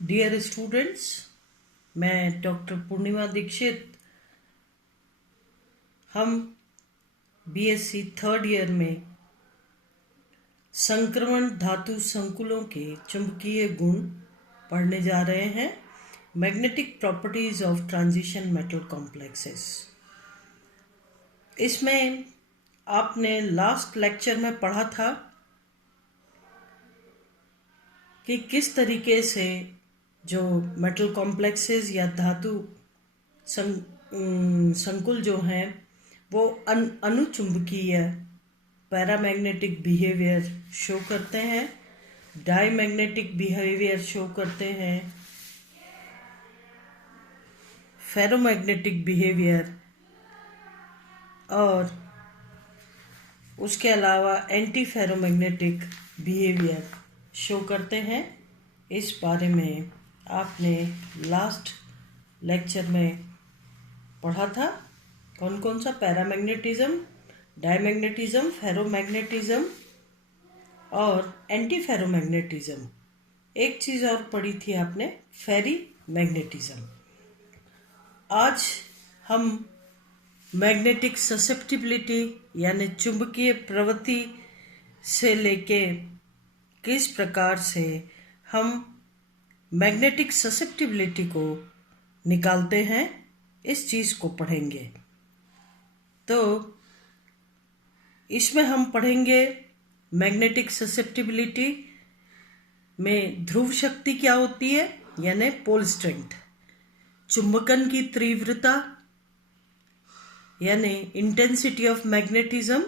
Dear students, मैं doctor पूर्णिमा दीक्षित। हम BSc third year में संक्रमण धातु संकुलों के चुंबकीय गुण पढ़ने जा रहे हैं। Magnetic properties of transition metal complexes. इसमें आपने लास्ट लेक्चर में पढ़ा था कि किस तरीके से जो मेटल कॉम्प्लेक्सेस या धातु संकुल जो हैं वो अनुचुंबकीय पैरामैग्नेटिक बिहेवियर शो करते हैं, डायमैग्नेटिक बिहेवियर शो करते हैं, फेरोमैग्नेटिक बिहेवियर और उसके अलावा एंटी फेरोमैग्नेटिक बिहेवियर शो करते हैं। इस बारे में आपने लास्ट लेक्चर में पढ़ा था। कौन कौन सा? पैरामैग्नेटिज्म, डायमैग्नेटिज्म, फेरोमैग्नेटिज्म और एंटी फेरोमैग्नेटिज्म। एक चीज़ और पढ़ी थी आपने, फेरी मैग्नेटिज्म। आज हम मैग्नेटिक ससेप्टिबिलिटी यानी चुंबकीय प्रवृत्ति से लेके किस प्रकार से हम मैग्नेटिक ससेप्टिबिलिटी को निकालते हैं, इस चीज़ को पढ़ेंगे। तो इसमें हम पढ़ेंगे मैग्नेटिक ससेप्टिबिलिटी में ध्रुव शक्ति क्या होती है यानी पोल स्ट्रेंथ, चुंबकन की तीव्रता यानी इंटेंसिटी ऑफ मैग्नेटिज्म,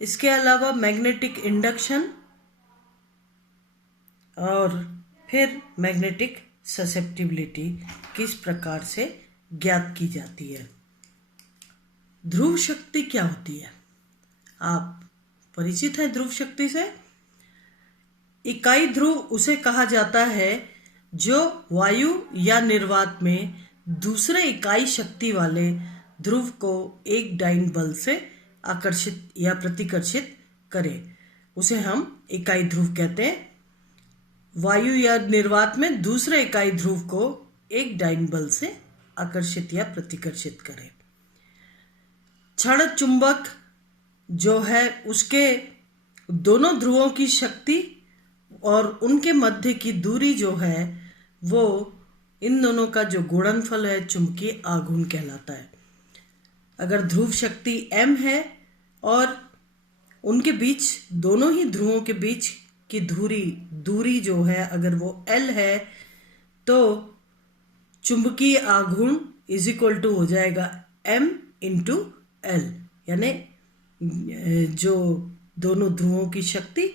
इसके अलावा मैग्नेटिक इंडक्शन और फिर मैग्नेटिक ससेप्टिबिलिटी किस प्रकार से ज्ञात की जाती है। ध्रुव शक्ति क्या होती है? आप परिचित हैं ध्रुव शक्ति से? इकाई ध्रुव उसे कहा जाता है जो वायु या निर्वात में दूसरे इकाई शक्ति वाले ध्रुव को एक डाइन बल से आकर्षित या प्रतिकर्षित करे। उसे हम इकाई ध्रुव कहते हैं। वायु या निर्वात में दूसरे इकाई ध्रुव को एक डाइन बल से आकर्षित या प्रतिकर्षित करे। क्षण चुंबक जो है उसके दोनों ध्रुवों की शक्ति और उनके मध्य की दूरी जो है वो इन दोनों का जो गुणनफल है चुंबकीय आघूर्ण कहलाता है। अगर ध्रुव शक्ति m है और उनके बीच दोनों ही ध्रुवों के बीच की दूरी जो है अगर वो l है तो चुंबकीय आघूर्ण इज इक्वल टू हो जाएगा m इंटू l, यानी जो दोनों ध्रुवों की शक्ति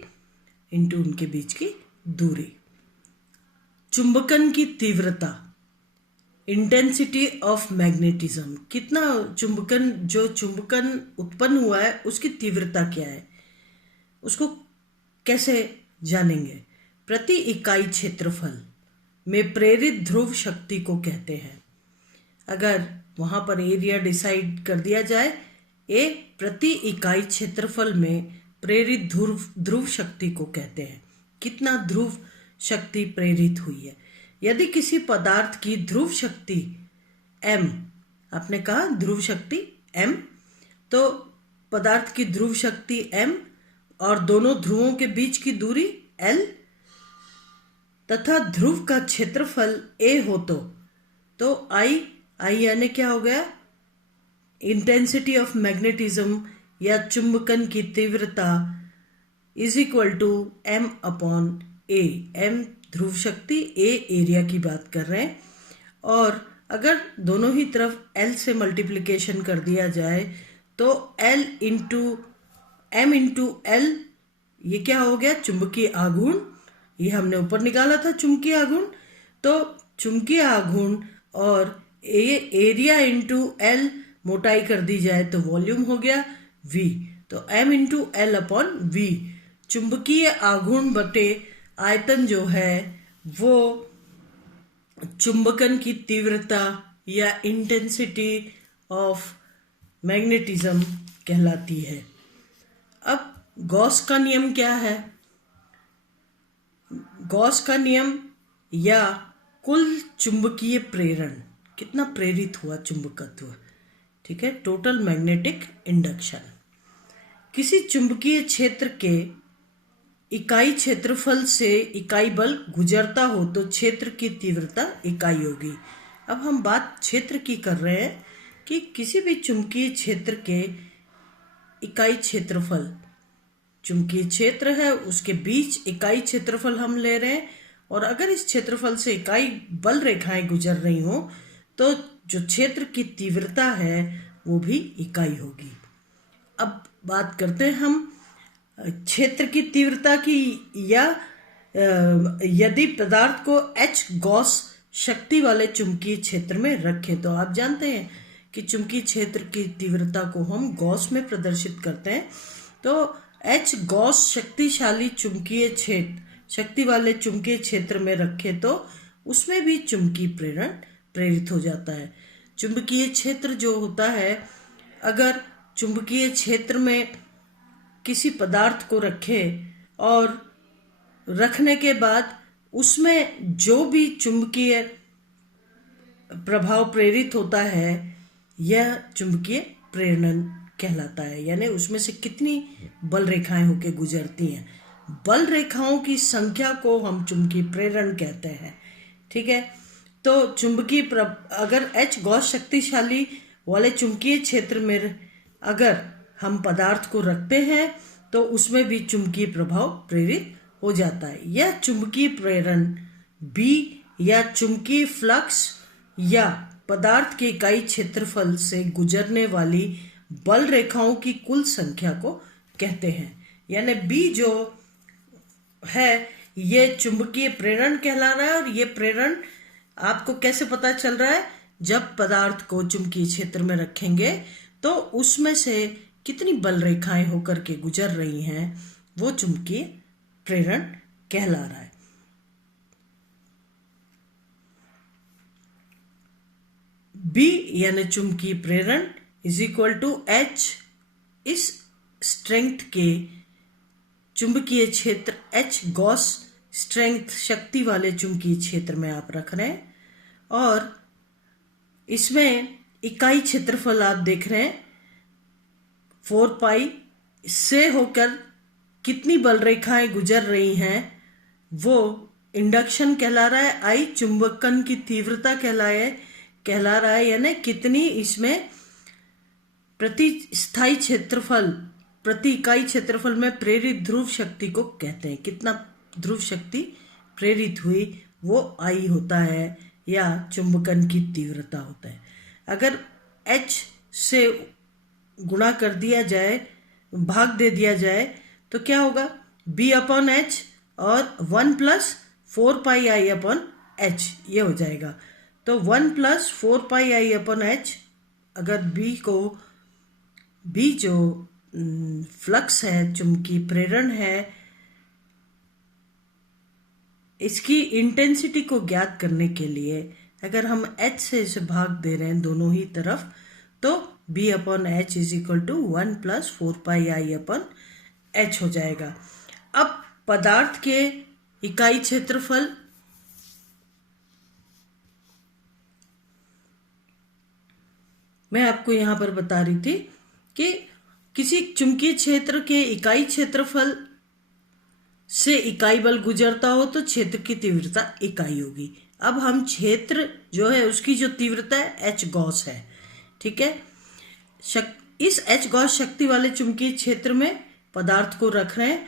इंटू उनके बीच की दूरी। चुंबकन की तीव्रता, इंटेंसिटी ऑफ मैग्नेटिज्म, कितना चुंबकन उत्पन्न हुआ है उसकी तीव्रता क्या है, उसको कैसे जानेंगे? प्रति इकाई क्षेत्रफल में प्रेरित ध्रुव शक्ति को कहते हैं। अगर वहां पर एरिया डिसाइड कर दिया जाए, ए प्रति इकाई क्षेत्रफल में प्रेरित ध्रुव शक्ति को कहते हैं। कितना ध्रुव शक्ति प्रेरित हुई है? यदि किसी पदार्थ की ध्रुव शक्ति m, आपने कहा ध्रुव शक्ति m, तो पदार्थ की ध्रुव शक्ति m और दोनों ध्रुवों के बीच की दूरी l तथा ध्रुव का क्षेत्रफल a हो तो I यानी क्या हो गया? इंटेंसिटी ऑफ मैग्नेटिज्म या चुंबकन की तीव्रता is equal to m upon a। m ध्रुव शक्ति, a एरिया की बात कर रहे हैं। और अगर दोनों ही तरफ l से मल्टीप्लिकेशन कर दिया जाए तो l into m into l, ये क्या हो गया? चुंबकीय आघूर्ण। ये हमने ऊपर निकाला था चुंबकीय आघूर्ण। तो चुंबकीय आघूर्ण और एरिया इंटू l मोटाई कर दी जाए तो वॉल्यूम हो गया v। तो m into l upon v, चुंबकीय आघूर्ण बटे आयतन जो है वो चुंबकन की तीव्रता या इंटेंसिटी ऑफ मैग्नेटिज्म कहलाती है। अब गॉस का नियम क्या है? गॉस का नियम या कुल चुंबकीय प्रेरण, कितना प्रेरित हुआ चुंबकत्व, ठीक है, टोटल मैग्नेटिक इंडक्शन। किसी चुंबकीय क्षेत्र के इकाई क्षेत्रफल से इकाई बल गुजरता हो तो क्षेत्र की तीव्रता इकाई होगी। अब हम बात क्षेत्र की कर रहे हैं कि किसी भी चुंबकीय क्षेत्र के इकाई क्षेत्रफल, चुंबकीय क्षेत्र है उसके बीच इकाई क्षेत्रफल हम ले रहे हैं, और अगर इस क्षेत्रफल से इकाई बल रेखाएं गुजर रही हो तो जो क्षेत्र की तीव्रता है वो भी इकाई होगी। अब बात करते हैं हम क्षेत्र की तीव्रता की, या यदि पदार्थ को H गॉस शक्ति वाले चुंबकीय क्षेत्र में रखें तो आप जानते हैं कि चुंबकीय क्षेत्र की तीव्रता को हम गॉस में प्रदर्शित करते हैं। तो H गॉस शक्तिशाली चुंबकीय क्षेत्र, शक्ति वाले चुंबकीय क्षेत्र में रखें तो उसमें भी चुंबकीय प्रेरण प्रेरित हो जाता है। चुंबकीय क्षेत्र जो होता है, अगर चुंबकीय क्षेत्र में किसी पदार्थ को रखें और रखने के बाद उसमें जो भी चुंबकीय प्रभाव प्रेरित होता है यह चुंबकीय प्रेरण कहलाता है, यानी उसमें से कितनी बल रेखाएं होकर गुजरती हैं। बल रेखाओं की संख्या को हम चुंबकीय प्रेरण कहते हैं, ठीक है। तो चुंबकीय अगर H गॉस शक्तिशाली वाले चुंबकीय क्षेत्र में अगर हम पदार्थ को रखते हैं तो उसमें भी चुंबकीय प्रभाव प्रेरित हो जाता है। यह चुंबकीय प्रेरण B या चुंबकीय फ्लक्स या पदार्थ के इकाई क्षेत्रफल से गुजरने वाली बल रेखाओं की कुल संख्या को कहते हैं। यानी B जो है ये चुंबकीय प्रेरण कहला रहा है, और ये प्रेरण आपको कैसे पता चल रहा है, जब पदार्थ को चुंबकीय क्षेत्र में रखेंगे तो उसमें से कितनी बल रेखाएं होकर के गुजर रही हैं वो चुंबकीय प्रेरण कहला रहा है। B यानी चुंबकीय प्रेरण इज इक्वल टू H, इस स्ट्रेंथ के चुंबकीय क्षेत्र H गॉस स्ट्रेंथ शक्ति वाले चुंबकीय क्षेत्र में आप रख रहे हैं, और इसमें इकाई क्षेत्रफल आप देख रहे हैं 4 पाई से होकर कितनी बल रेखाएं गुजर रही हैं वो इंडक्शन कहला रहा है। I चुंबकन की तीव्रता कहला रहा है, यानी कितनी इसमें प्रति स्थायी क्षेत्रफल, प्रति इकाई क्षेत्रफल में प्रेरित ध्रुव शक्ति को कहते हैं। कितना ध्रुव शक्ति प्रेरित हुई वो I होता है, या चुंबकन की तीव्रता होता है। अगर H से गुणा कर दिया जाए, भाग दे दिया जाए तो क्या होगा, B अपॉन H और 1 plus 4 pi I upon H ये हो जाएगा। तो 1 plus 4 pi I upon H, अगर B जो फ्लक्स है, चुंबकीय प्रेरण है, इसकी इंटेंसिटी को ज्ञात करने के लिए अगर हम H से इसे भाग दे रहे हैं दोनों ही तरफ, तो B upon H is equal to 1 plus 4 pi I upon H हो जाएगा। अब पदार्थ के इकाई क्षेत्रफल, मैं आपको यहां पर बता रही थी कि किसी चुंबकीय क्षेत्र के इकाई क्षेत्रफल से इकाई बल गुजरता हो तो क्षेत्र की तीव्रता इकाई होगी। अब हम क्षेत्र जो है उसकी जो तीव्रता है H गॉस है, ठीक है। इस H गॉस शक्ति वाले चुंबकीय क्षेत्र में पदार्थ को रख रहे हैं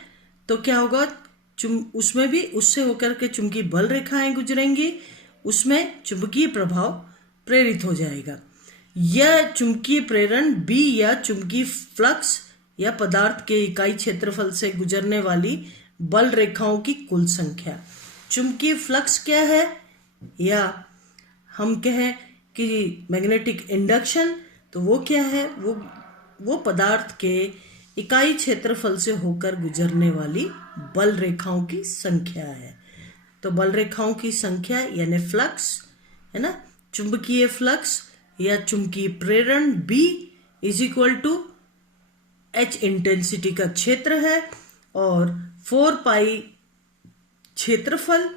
तो क्या होगा, उसमें भी उससे होकर के चुंबकीय बल रेखाएं गुजरेंगी, उसमें चुंबकीय प्रभाव प्रेरित हो जाएगा। यह चुंबकीय प्रेरण B या चुंबकीय फ्लक्स या पदार्थ के इकाई क्षेत्रफल से गुजरने वाली बल रेखाओं की कुल संख्या। चुंबकीय फ्लक्स क्या है, या हम कहें कि मैग्नेटिक इंडक्शन, तो वो क्या है, वो पदार्थ के इकाई क्षेत्रफल से होकर गुजरने वाली बल रेखाओं की संख्या है। तो बल रेखाओं की संख्या यानी फ्लक्स है ना, चुंबकीय फ्लक्स या चुंबकीय प्रेरण B is equal to H intensity का क्षेत्र है और 4 पाई क्षेत्रफल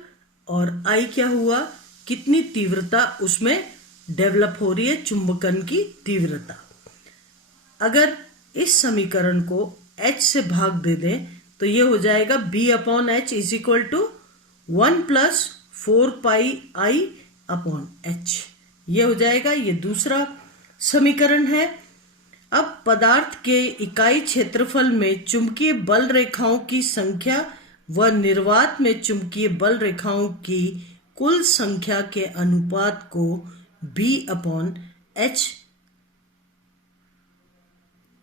और आई क्या हुआ, कितनी तीव्रता उसमें डेवलप हो रही है, चुंबकन की तीव्रता। अगर इस समीकरण को h से भाग दे दें तो ये हो जाएगा B/H is equal to 1 + 4πI/H। ये हो जाएगा, ये दूसरा समीकरण है। अब पदार्थ के इकाई क्षेत्रफल में चुंबकीय बल रेखाओं की संख्या व निर्वात में चुंबकीय बल रेखाओं की कुल संख्या के अनुपात को B/H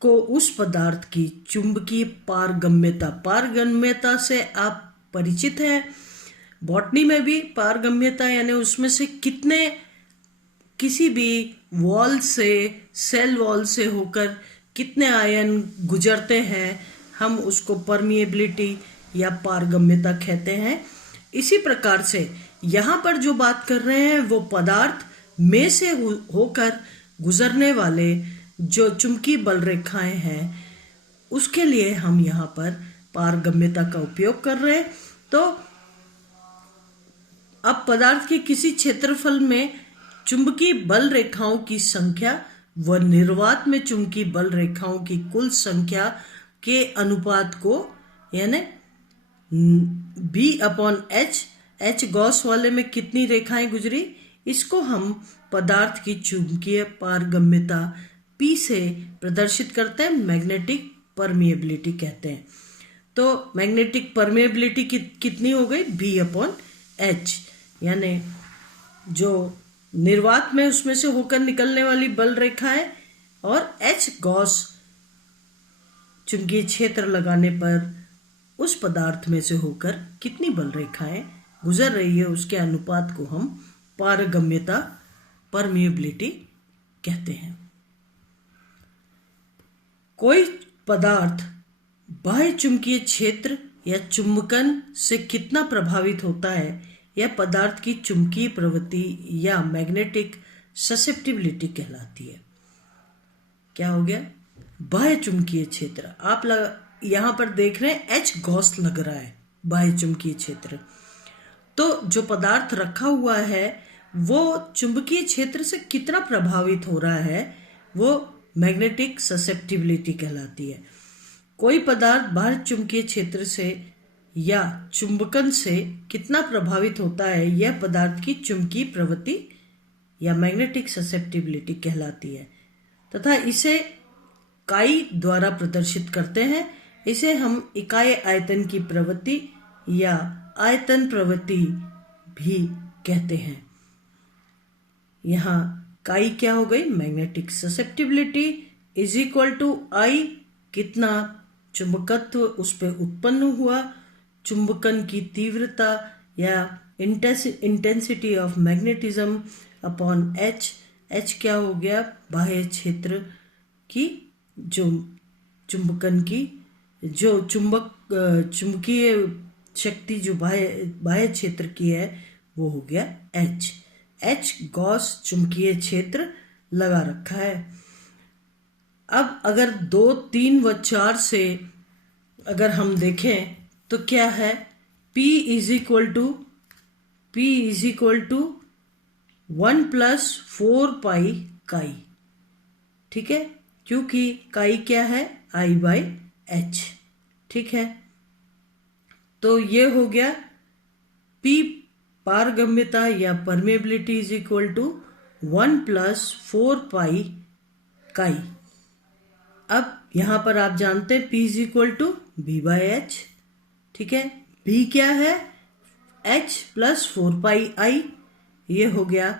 को उस पदार्थ की चुंबकीय पारगम्यता से आप परिचित हैं। बॉटनी में भी पारगम्यता यानी उसमें से कितने किसी भी वॉल से, सेल वॉल से होकर कितने आयन गुजरते हैं, हम उसको परमिएबिलिटी या पारगम्यता कहते हैं। इसी प्रकार से यहाँ पर जो बात कर रहे हैं वो पदार्थ में से होकर गुजरने वाले जो चुंबकीय बल रेखाएं हैं उसके लिए हम यहाँ पर पारगम्यता का उपयोग कर रहे हैं। तो अब पदार्थ के किसी क्षेत्रफल में चुंबकीय बल रेखाओं की संख्या व निर्वात में चुंबकीय बल रेखाओं की कुल संख्या के अनुपात को यानी B/H, H गॉस वाले में कितनी रेखाएं गुजरी, इसको हम पदार्थ की चुंबकीय पारगम्यता P से प्रदर्शित करते हैं, मैग्नेटिक परमिएबिलिटी कहते हैं। तो मैग्नेटिक परमिएबिलिटी कितनी हो गई, B/H, यानी जो निर्वात में उसमें से होकर निकलने वाली बल रेखाएं और H गॉस चुंबकीय क्षेत्र लगाने पर उस पदार्थ में से होकर कितनी बल रेखाएं गुजर रही है उसके अनुपात को हम पारगम्यता परमिएबिलिटी कहते हैं। कोई पदार्थ बाह्य चुंबकीय क्षेत्र या चुंबकन से कितना प्रभावित होता है यह पदार्थ की चुंबकीय प्रवृत्ति या मैग्नेटिक ससेप्टिबिलिटी कहलाती है। क्या हो गया, बाह्य चुंबकीय क्षेत्र। आप यहाँ पर देख रहे हैं H गॉस लग रहा है बाह्य चुंबकीय क्षेत्र। तो जो पदार्थ रखा हुआ है वो चुंबकीय क्षेत्र से कितना प्रभावित हो रहा है वो मैग्नेटिक ससेप्टिबिलिटी कहलाती है। कोई पदार्थ बाह्य चुंबकीय क्षेत्र से या चुंबकन से कितना प्रभावित होता है यह पदार्थ की चुंबकीय प्रवृत्ति या मैग्नेटिक ससेप्टिबिलिटी कहलाती है तथा इसे काई द्वारा प्रदर्शित करते हैं। इसे हम इकाई आयतन की प्रवृत्ति या आयतन प्रवृत्ति भी कहते हैं। यहाँ काई क्या हो गई, magnetic susceptibility is equal to I, कितना चुंबकत्व उस पर उत्पन्न हुआ, चुंबकन की तीव्रता या intensity of magnetism upon H। H क्या हो गया, बाह्य क्षेत्र की जो चुंबकन की जो चुंबकीय शक्ति जो बाह्य क्षेत्र की है वो हो गया H। H गॉस चुंबकीय क्षेत्र लगा रखा है। अब अगर 2, 3 व 4 से अगर हम देखें तो क्या है, P इज इक्वल टू 1 + 4π काई। ठीक है, क्योंकि काई क्या है, I/H। ठीक है, तो ये हो गया P पारगम्यता या परमेबिलिटी इज इक्वल टू 1 + 4π काई। अब यहां पर आप जानते हैं P is equal to B/H। ठीक है, B क्या है, H + 4πI, ये हो गया।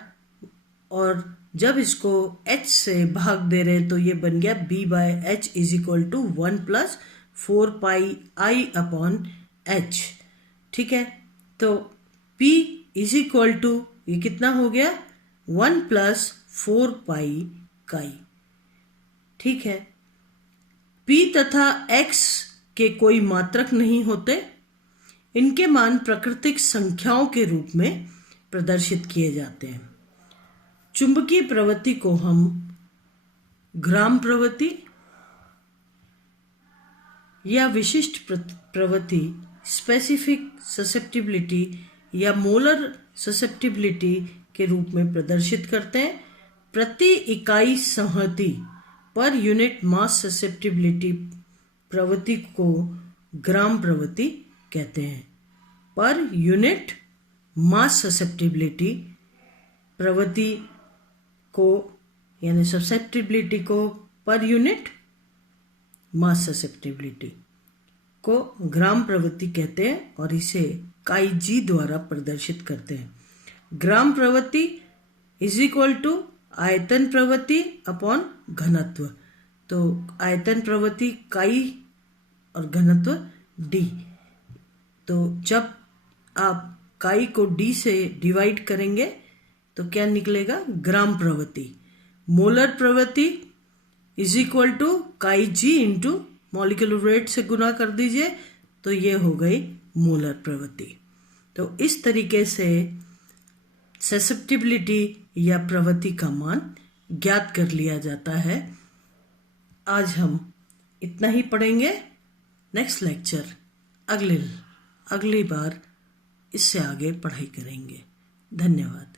और जब इसको H से भाग दे रहे हैं तो ये बन गया B/H is equal to 1 + 4πI/H। ठीक है, तो P इज इक्वल टू ये कितना हो गया, 1 + 4π काई। ठीक है, P तथा X के कोई मात्रक नहीं होते, इनके मान प्राकृतिक संख्याओं के रूप में प्रदर्शित किए जाते हैं। चुंबकीय प्रवृत्ति को हम ग्राम प्रवृत्ति या विशिष्ट प्रवृत्ति स्पेसिफिक ससेप्टिबिलिटी या मोलर ससेप्टिबिलिटी के रूप में प्रदर्शित करते हैं। प्रति इकाई संहति पर यूनिट मास ससेप्टिबिलिटी प्रवृत्ति को ग्राम प्रवृत्ति कहते हैं। पर यूनिट मास ससेप्टिबिलिटी प्रवृत्ति को यानी ससेप्टिबिलिटी को पर यूनिट मास ससेप्टिबिलिटी को ग्राम प्रवृत्ति कहते हैं और इसे काई जी द्वारा प्रदर्शित करते हैं। ग्राम प्रवृत्ति इज इक्वल टू आयतन प्रवृत्ति अपॉन घनत्व। तो आयतन प्रवृत्ति काई और घनत्व डी। तो जब आप काई को डी से डिवाइड करेंगे तो क्या निकलेगा? ग्राम प्रवृत्ति। मोलर प्रवृत्ति इज इक्वल टू काई जी इंटू मॉलिक्यूलर वेट से गुना कर दीजिए तो ये हो गई मोलर प्रवृत्ति। तो इस तरीके से ससेप्टिबिलिटी या प्रवृत्ति का मान ज्ञात कर लिया जाता है। आज हम इतना ही पढ़ेंगे। नेक्स्ट लेक्चर अगली बार इससे आगे पढ़ाई करेंगे। धन्यवाद।